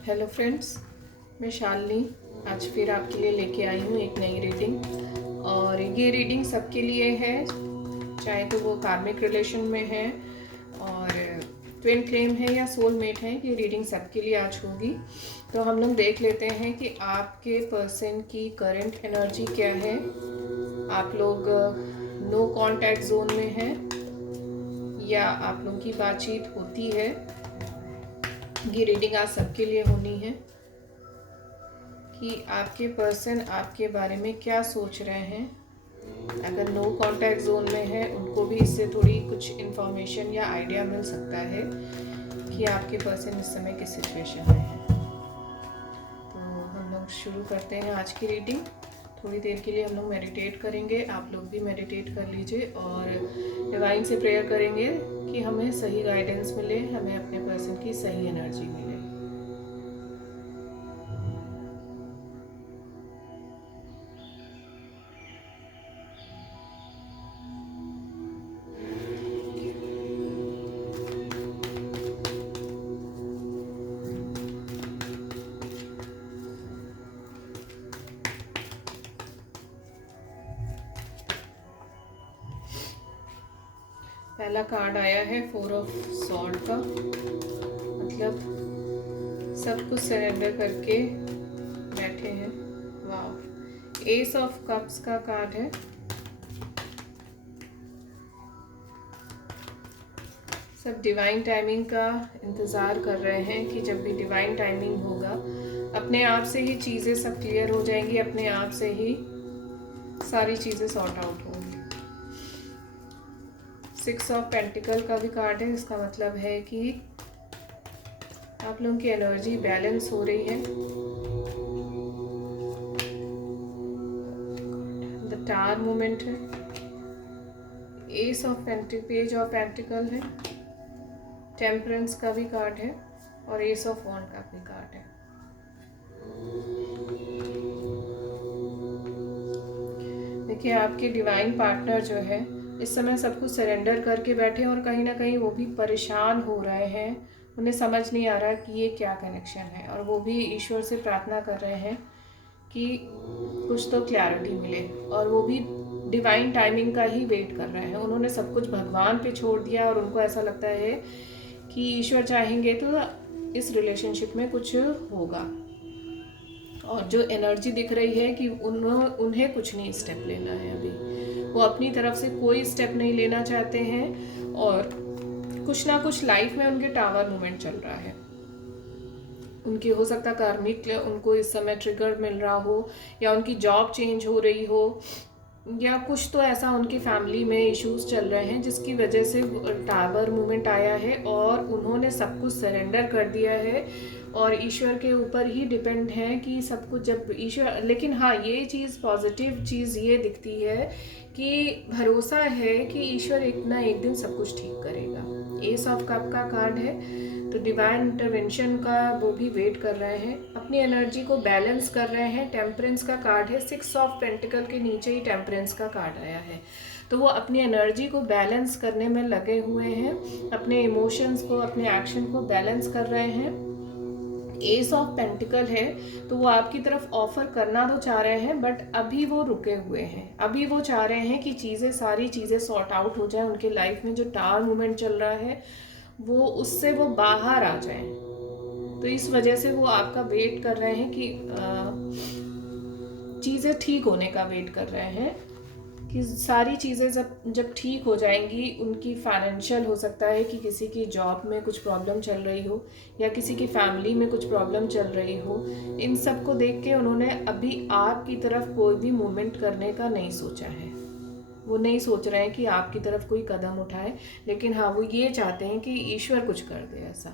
Hello friends, मैं शालिनी आज फिर आपके लिए लेके आई हूँ एक नई रीडिंग। और ये रीडिंग सबके लिए है, चाहे तो वो कार्मिक रिलेशन में है और ट्विन फ्लेम है या सोलमेट है। ये रीडिंग सबके लिए आज होगी। तो हम लोग देख लेते हैं कि आपके पर्सन की करंट एनर्जी क्या है। आप लोग नो कांटेक्ट जोन में हैं या आप लोगों की बातचीत होती है। ये रीडिंग आज सबके लिए होनी है कि आपके पर्सन आपके बारे में क्या सोच रहे हैं। अगर नो कांटेक्ट जोन में है, उनको भी इससे थोड़ी कुछ इन्फॉर्मेशन या आइडिया मिल सकता है कि आपके पर्सन इस समय किस सिचुएशन में है। तो हम लोग शुरू करते हैं आज की रीडिंग। थोड़ी देर के लिए हम लोग मेडिटेट करेंगे, आप लोग भी मेडिटेट कर लीजिए और डिवाइन से प्रेयर करेंगे कि हमें सही गाइडेंस मिले, हमें अपने पर्सन की सही एनर्जी मिले। पहला कार्ड आया है 4 ऑफ सॉर्ड का, मतलब सब कुछ सरेंडर करके बैठे हैं। वाह, एस ऑफ कप्स का कार्ड है। सब डिवाइन टाइमिंग का इंतज़ार कर रहे हैं कि जब भी डिवाइन टाइमिंग होगा अपने आप से ही चीज़ें सब क्लियर हो जाएंगी, अपने आप से ही सारी चीज़ें सॉर्ट आउट होंगी। 6 ऑफ पेंटिकल का भी कार्ड है, इसका मतलब है कि आप लोगों की एनर्जी बैलेंस हो रही है। द टावर मूवमेंट है, S of page of pentacle है, टेम्परेंस का भी कार्ड है और एस ऑफ वॉन्ड का भी कार्ड है। देखिए, आपके डिवाइन पार्टनर जो है इस समय सब कुछ सरेंडर करके बैठे हैं और कहीं ना कहीं वो भी परेशान हो रहे हैं। उन्हें समझ नहीं आ रहा कि ये क्या कनेक्शन है और वो भी ईश्वर से प्रार्थना कर रहे हैं कि कुछ तो क्लैरिटी मिले। और वो भी डिवाइन टाइमिंग का ही वेट कर रहे हैं। उन्होंने सब कुछ भगवान पे छोड़ दिया और उनको ऐसा लगता है कि ईश्वर चाहेंगे तो इस रिलेशनशिप में कुछ होगा। और जो एनर्जी दिख रही है कि उन्हें कुछ नहीं स्टेप लेना है, अभी वो अपनी तरफ से कोई स्टेप नहीं लेना चाहते हैं और कुछ ना कुछ लाइफ में उनके टावर मूवमेंट चल रहा है। उनकी हो सकता कार्मिक उनको इस समय ट्रिगर मिल रहा हो या उनकी जॉब चेंज हो रही हो या कुछ तो ऐसा उनकी फैमिली में इश्यूज चल रहे हैं जिसकी वजह से टावर मूवमेंट आया है और उन्होंने सब कुछ सरेंडर कर दिया है और ईश्वर के ऊपर ही डिपेंड है कि सब कुछ जब ईश्वर। लेकिन हाँ, ये चीज़ पॉजिटिव चीज़ ये दिखती है कि भरोसा है कि ईश्वर एक ना एक दिन सब कुछ ठीक करेगा। एस ऑफ कप का कार्ड है, तो डिवाइन इंटरवेंशन का वो भी वेट कर रहे हैं, अपनी एनर्जी को बैलेंस कर रहे हैं। टेम्परेंस का कार्ड है, 6 ऑफ पेंटिकल के नीचे ही टेम्परेंस का कार्ड आया है। तो वो अपनी एनर्जी को बैलेंस करने में लगे हुए हैं, अपने इमोशंस को, अपने एक्शन को बैलेंस कर रहे हैं। एस ऑफ पेंटिकल है, तो वो आपकी तरफ ऑफर करना तो चाह रहे हैं बट अभी वो रुके हुए हैं। अभी वो चाह रहे हैं कि चीज़ें, सारी चीज़ें सॉर्ट आउट हो जाए उनके लाइफ में। जो टावर मूवमेंट चल रहा है वो उससे वो बाहर आ जाएं। तो इस वजह से वो आपका वेट कर रहे हैं कि चीज़ें ठीक होने का वेट कर रहे हैं कि सारी चीज़ें जब जब ठीक हो जाएंगी। उनकी फाइनेंशियल, हो सकता है कि किसी की जॉब में कुछ प्रॉब्लम चल रही हो या किसी की फैमिली में कुछ प्रॉब्लम चल रही हो। इन सब को देख के उन्होंने अभी आपकी तरफ कोई भी मूवमेंट करने का नहीं सोचा है। वो नहीं सोच रहे हैं कि आपकी तरफ कोई कदम उठाए, लेकिन हाँ, वो ये चाहते हैं कि ईश्वर कुछ कर दे ऐसा।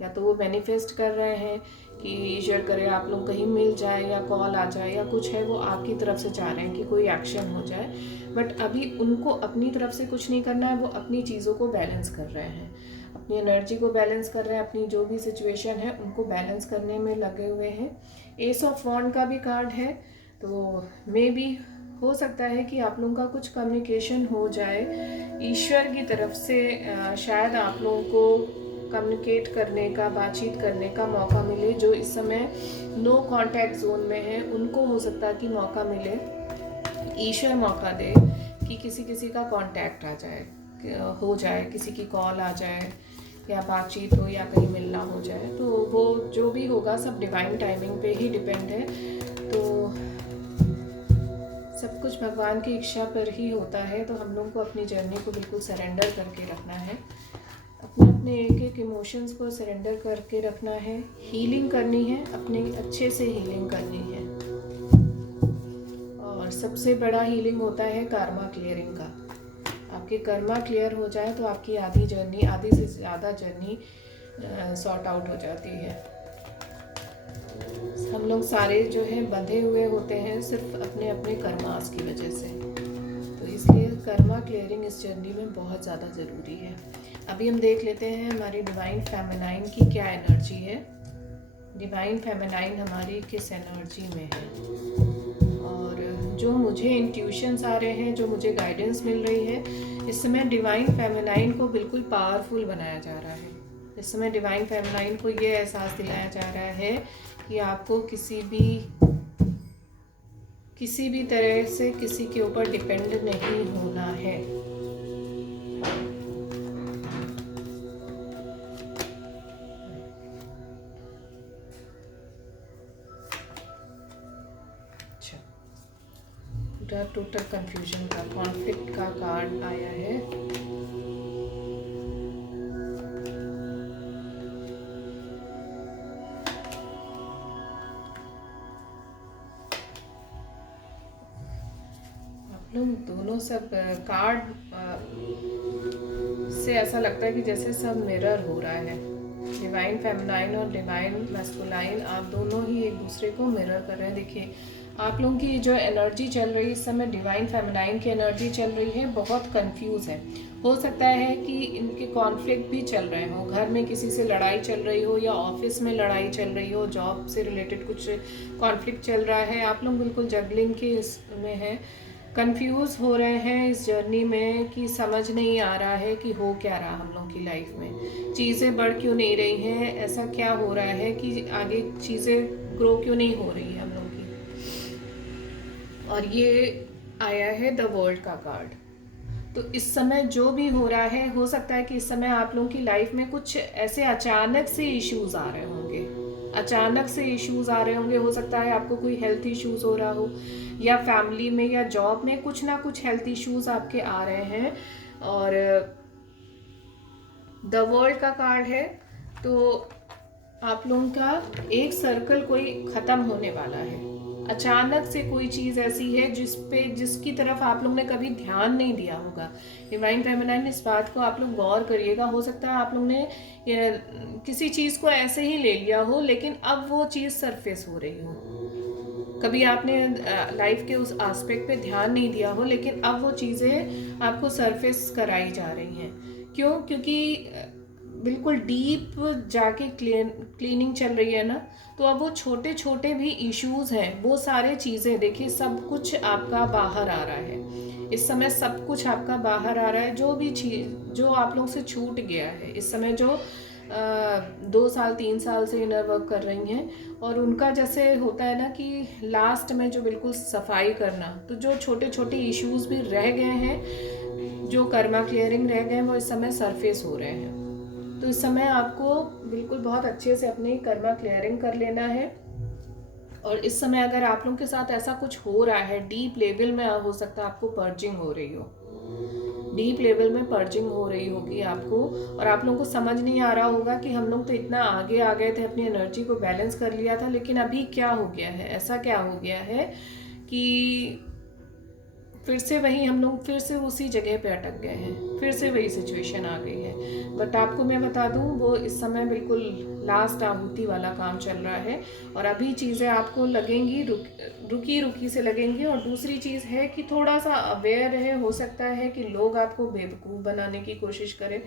या तो वो मैनिफेस्ट कर रहे हैं कि ईश्वर करे आप लोग कहीं मिल जाए या कॉल आ जाए या कुछ है, वो आपकी तरफ से चाह रहे हैं कि कोई एक्शन हो जाए। बट अभी उनको अपनी तरफ से कुछ नहीं करना है, वो अपनी चीज़ों को बैलेंस कर रहे हैं, अपनी एनर्जी को बैलेंस कर रहे हैं, अपनी जो भी सिचुएशन है उनको बैलेंस करने में लगे हुए हैं। एस ऑफ वॉन्ड का भी कार्ड है, तो मे बी हो सकता है कि आप लोगों का कुछ कम्युनिकेशन हो जाए ईश्वर की तरफ से। शायद आप लोगों को कम्युनिकेट करने का, बातचीत करने का मौका मिले। जो इस समय नो कांटेक्ट जोन में है उनको हो सकता है कि मौका मिले, ईश्वर मौका दे कि किसी का कांटेक्ट आ जाए, हो जाए, किसी की कॉल आ जाए या बातचीत हो या कहीं मिलना हो जाए। तो वो जो भी होगा सब डिवाइन टाइमिंग पे ही डिपेंड है। तो सब कुछ भगवान की इच्छा पर ही होता है। तो हम लोग को अपनी जर्नी को बिल्कुल सरेंडर करके रखना है, अपने अपने एक एक इमोशंस को सरेंडर करके रखना है, हीलिंग करनी है, अपने अच्छे से हीलिंग करनी है। और सबसे बड़ा हीलिंग होता है कर्मा क्लियरिंग का। आपके कर्मा क्लियर हो जाए तो आपकी आधी से ज़्यादा जर्नी सॉर्ट आउट हो जाती है। हम लोग सारे जो है बंधे हुए होते हैं सिर्फ अपने अपने कर्मास की वजह से। तो इसलिए कर्मा क्लियरिंग इस जर्नी में बहुत ज़्यादा ज़रूरी है। अभी हम देख लेते हैं हमारी डिवाइन फेमिनाइन की क्या एनर्जी है। डिवाइन फेमिनाइन हमारी किस एनर्जी में है, और जो मुझे इंट्यूशंस आ रहे हैं, जो मुझे गाइडेंस मिल रही है, इस समय डिवाइन फेमिनाइन को बिल्कुल पावरफुल बनाया जा रहा है। इस समय डिवाइन फेमिनाइन को ये एहसास दिलाया जा रहा है कि आपको किसी भी तरह से किसी के ऊपर डिपेंड नहीं होना है। अच्छा, पूरा टोटल कंफ्यूजन का, कॉन्फ्लिक्ट का कार्ड आया है। लोग दोनों सब कार्ड से ऐसा लगता है कि जैसे सब मिरर हो रहा है। डिवाइन फेमिनाइन और डिवाइन मैस्कुलाइन, आप दोनों ही एक दूसरे को मिरर कर रहे हैं। देखिए, आप लोगों की जो एनर्जी चल रही है इस समय, डिवाइन फेमिनाइन की एनर्जी चल रही है, बहुत कंफ्यूज है। हो सकता है कि इनके कॉन्फ्लिक्ट भी चल रहे हों, घर में किसी से लड़ाई चल रही हो या ऑफिस में लड़ाई चल रही हो, जॉब से रिलेटेड कुछ कॉन्फ्लिक्ट चल रहा है। आप लोग बिल्कुल जगलिंग के इसमें हैं, कंफ्यूज हो रहे हैं इस जर्नी में कि समझ नहीं आ रहा है कि हो क्या रहा हम लोग की लाइफ में, चीज़ें बढ़ क्यों नहीं रही हैं, ऐसा क्या हो रहा है कि आगे चीज़ें ग्रो क्यों नहीं हो रही है हम लोग की। और ये आया है द वर्ल्ड का कार्ड। तो इस समय जो भी हो रहा है, हो सकता है कि इस समय आप लोगों की लाइफ में कुछ ऐसे अचानक से इश्यूज आ रहे होंगे, अचानक से इश्यूज आ रहे होंगे। हो सकता है आपको कोई हेल्थ इश्यूज हो रहा हो, या फैमिली में या जॉब में कुछ ना कुछ हेल्थ इश्यूज आपके आ रहे हैं। और द वर्ल्ड का कार्ड है, तो आप लोगों का एक सर्कल कोई ख़त्म होने वाला है। अचानक से कोई चीज़ ऐसी है जिसकी तरफ आप लोग ने कभी ध्यान नहीं दिया होगा। डिवाइन फेमिनाइन, इस बात को आप लोग गौर करिएगा। हो सकता है आप लोग ने किसी चीज़ को ऐसे ही ले लिया हो, लेकिन अब वो चीज़ सरफेस हो रही हो। कभी आपने लाइफ के उस एस्पेक्ट पे ध्यान नहीं दिया हो, लेकिन अब वो चीज़ें आपको सरफेस कराई जा रही हैं। क्यों? क्योंकि बिल्कुल डीप जाके क्लीनिंग चल रही है ना, तो अब वो छोटे छोटे भी इश्यूज हैं, वो सारे चीज़ें देखिए, सब कुछ आपका बाहर आ रहा है इस समय। सब कुछ आपका बाहर आ रहा है। जो भी चीज़ जो आप लोग से छूट गया है इस समय, जो 2 साल 3 साल से इनर वर्क कर रही हैं, और उनका जैसे होता है ना कि लास्ट में जो बिल्कुल सफाई करना, तो जो छोटे छोटे इश्यूज भी रह गए हैं, जो कर्मा क्लियरिंग रह गए हैं, वो इस समय सरफेस हो रहे हैं। तो इस समय आपको बिल्कुल बहुत अच्छे से अपनी कर्मा क्लियरिंग कर लेना है। और इस समय अगर आप लोगों के साथ ऐसा कुछ हो रहा है, डीप लेवल में हो सकता है आपको पर्जिंग हो रही हो, डीप लेवल में पर्जिंग हो रही होगी आपको, और आप लोगों को समझ नहीं आ रहा होगा कि हम लोग तो इतना आगे आ गए थे, अपनी एनर्जी को बैलेंस कर लिया था, लेकिन अभी क्या हो गया है, ऐसा क्या हो गया है कि फिर से वही हम लोग फिर से उसी जगह पे अटक गए हैं, फिर से वही सिचुएशन आ गई है। बट आपको मैं बता दूं, वो इस समय बिल्कुल लास्ट आहुति वाला काम चल रहा है, और अभी चीज़ें आपको लगेंगी रुकी रुकी से लगेंगी। और दूसरी चीज़ है कि थोड़ा सा अवेयर रहे। हो सकता है कि लोग आपको बेवकूफ़ बनाने की कोशिश करें,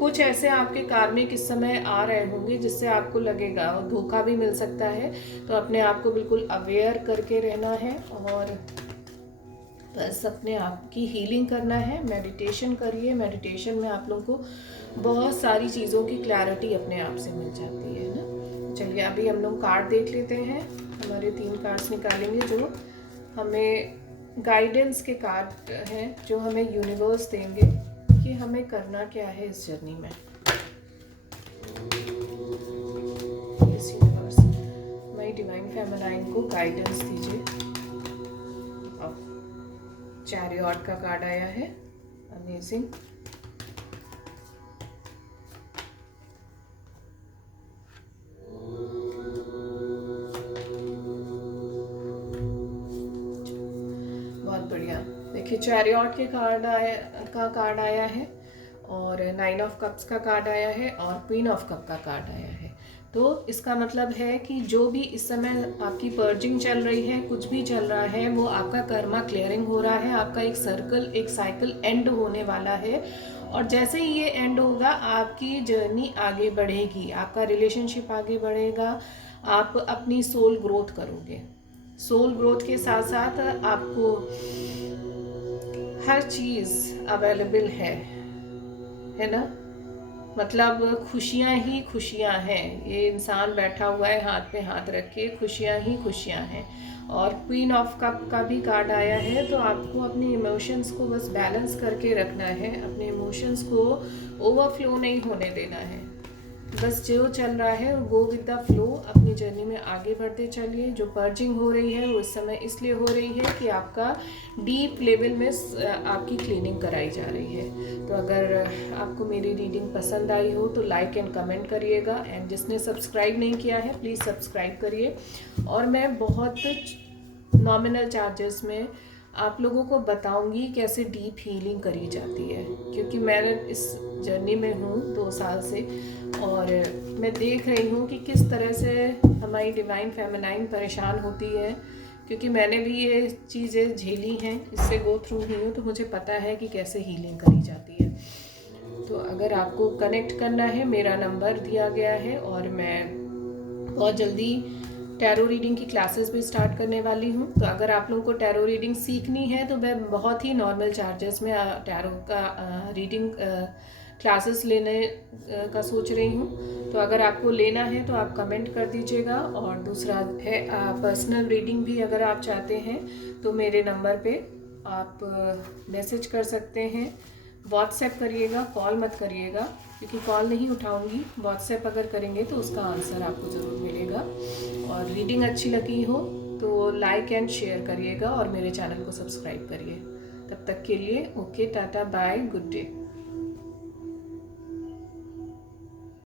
कुछ ऐसे आपके कार्मिक इस समय आ रहे होंगे जिससे आपको लगेगा, और धोखा भी मिल सकता है। तो अपने आप को बिल्कुल अवेयर करके रहना है, और बस अपने आप की हीलिंग करना है, मेडिटेशन करिए। मेडिटेशन में आप लोगों को बहुत सारी चीज़ों की क्लैरिटी अपने आप से मिल जाती है ना। चलिए अभी हम लोग कार्ड देख लेते हैं। हमारे 3 कार्ड्स निकालेंगे जो हमें गाइडेंस के कार्ड हैं, जो हमें यूनिवर्स देंगे कि हमें करना क्या है इस जर्नी में। इस यूनिवर्स माय डिवाइन फेमिनाइन को गाइडेंस दीजिए। चैरियट का कार्ड आया है, अमेजिंग। बहुत बढ़िया। देखिए चैरियट के कार्ड आया है और 9 ऑफ कप्स का कार्ड आया है और क्वीन ऑफ कप का कार्ड आया है। तो इसका मतलब है कि जो भी इस समय आपकी पर्जिंग चल रही है, कुछ भी चल रहा है, वो आपका कर्मा क्लियरिंग हो रहा है। आपका एक साइकिल एंड होने वाला है और जैसे ही ये एंड होगा आपकी जर्नी आगे बढ़ेगी, आपका रिलेशनशिप आगे बढ़ेगा, आप अपनी सोल ग्रोथ करोगे। सोल ग्रोथ के साथ साथ आपको हर चीज़ अवेलेबल है ना। मतलब खुशियाँ ही खुशियाँ हैं। ये इंसान बैठा हुआ है हाथ पे हाथ रख के, खुशियाँ ही खुशियाँ हैं। और क्वीन ऑफ कप का भी कार्ड आया है। तो आपको अपने इमोशंस को बस बैलेंस करके रखना है, अपने इमोशंस को ओवरफ्लो नहीं होने देना है। बस जो चल रहा है गो विद द फ्लो, अपनी जर्नी में आगे बढ़ते चलिए। जो पर्जिंग हो रही है वो इस समय इसलिए हो रही है कि आपका डीप लेवल में आपकी क्लीनिंग कराई जा रही है। तो अगर आपको मेरी रीडिंग पसंद आई हो तो लाइक एंड कमेंट करिएगा, एंड जिसने सब्सक्राइब नहीं किया है प्लीज़ सब्सक्राइब करिए। और मैं बहुत नॉमिनल चार्जेस में आप लोगों को बताऊंगी कैसे डीप हीलिंग करी जाती है, क्योंकि मैं इस जर्नी में हूँ 2 साल से और मैं देख रही हूँ कि किस तरह से हमारी डिवाइन फेमिनाइन परेशान होती है, क्योंकि मैंने भी ये चीज़ें झेली हैं, इससे गो थ्रू हुई हूँ, तो मुझे पता है कि कैसे हीलिंग करी जाती है। तो अगर आपको कनेक्ट करना है, मेरा नंबर दिया गया है और मैं बहुत जल्दी टैरो रीडिंग की क्लासेस भी स्टार्ट करने वाली हूँ। तो अगर आप लोगों को टैरो रीडिंग सीखनी है तो मैं बहुत ही नॉर्मल चार्जेस में टैरो का रीडिंग क्लासेस लेने का सोच रही हूँ। तो अगर आपको लेना है तो आप कमेंट कर दीजिएगा। और दूसरा है पर्सनल रीडिंग भी अगर आप चाहते हैं तो मेरे नंबर पे आप मैसेज कर सकते हैं। व्हाट्सएप करिएगा, कॉल मत करिएगा, क्योंकि कॉल नहीं उठाऊंगी। व्हाट्सएप अगर करेंगे तो उसका आंसर आपको ज़रूर मिलेगा। और रीडिंग अच्छी लगी हो तो लाइक एंड शेयर करिएगा और मेरे चैनल को सब्सक्राइब करिए। तब तक के लिए okay, tata, bye, good day.